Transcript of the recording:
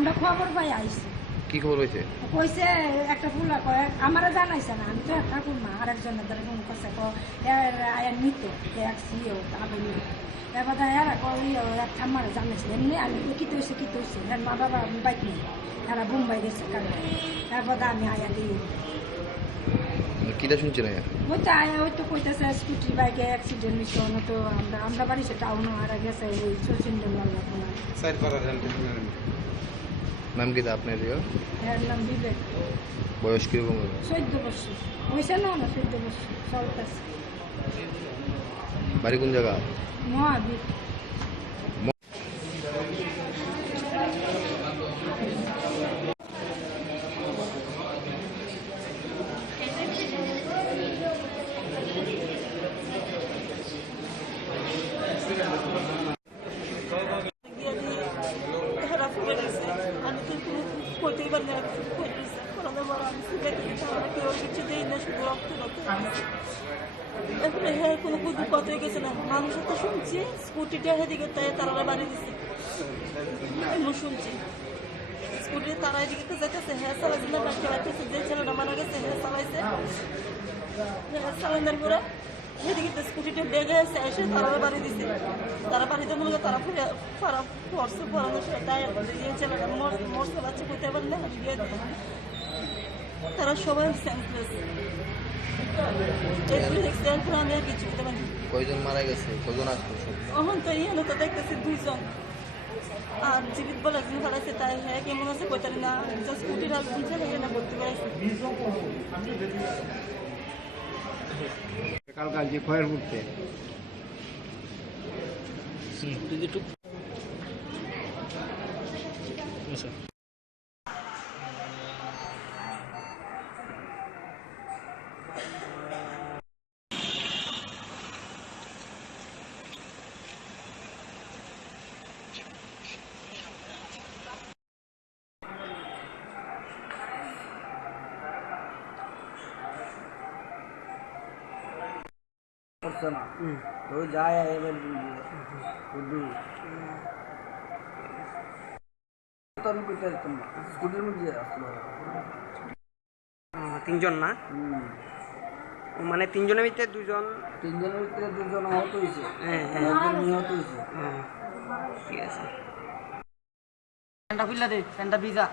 আমরা খবর পাই আইছি। কি খবর হয়েছে? কইছে একটা ফুলা কয় আমারা জানাইছে না, আমি তো ঠাকুর মা আরেকজনের দ্বারা ফোন করছে আয়ার নিত দেখছিও আবেলি এবার এরা কইও এক ঠাম্মারা জানাইছিল এমনি আমি কি তৈছে এর মা বাবা বাইক নেই, এরা বোম্বাই গেছে কারণ এরপর আমি আয়া দিই কিটা শুনছেন? ওই তো আয়া ওই তো কইতেছে স্কুটি বাইকে অ্যাক্সিডেন্ট হয়েছে, তো আমরা বাড়ি সে টাউনও আর গেছে ওই শচীন্দ্র লাল্লা নাম কি আপনার? এর নাম বিবেক। বয়স কিরকম? 14 বছর হয়েছে না 14 বছর চলতেছে। বাড়ি কোন জায়গা? মহাবীর। কোনো বুদ্ধি কত হয়ে গেছে না, মানুষের তো শুনছি স্কুটিটা এদিকে তাই তারা বাড়ি দিচ্ছে, এমন শুনছি স্কুটি তারা এদিকে তো যেতেছে, হ্যাঁ চালাইছে না বাড়ি চালাইতেছে, যে ছেলেটা মারা গেছে হ্যাঁ চালাইছে, হ্যাঁ চালানোর পরে এদিকে তো স্কুটিটা বেগে এসে এসে তারা বাড়ি দিচ্ছে, তারা বাড়িতে মনে করে তারা খারাপ পড়ছে পড়ানো সেটাই এই ছেলেটা মরছে বাচ্চা করতে পারলে বিয়ে দিয়ে তারা সবাই সেন্সলেস। আমি আর কিছু করতে পারি। কয়জন মারা গেছে? কজন আসলো? এখন তো ইয়ে তো দেখতেছি 2 জন, আর জীবিত বলে একজন হারাইছে, তাই হ্যাঁ কেমন আছে কইতারি না, একজন স্কুটির হাসবেন্ড ছেলে না ভর্তি করাইছে। কালকাল যে খয়ের উঠতে করছে না, তো যায় এবার আমি করতে যেতাম না, স্কুটির মধ্যে আসলো 3 জন না, মানে 3 জনের ভিতরে 2 জন, 3 জনের ভিতরে 2 জন আহত হয়েছে, একজন নিহত হয়েছে। ঠিক আছে। ফ্যানটা খুললা দে, ফ্যানটা ভিজা।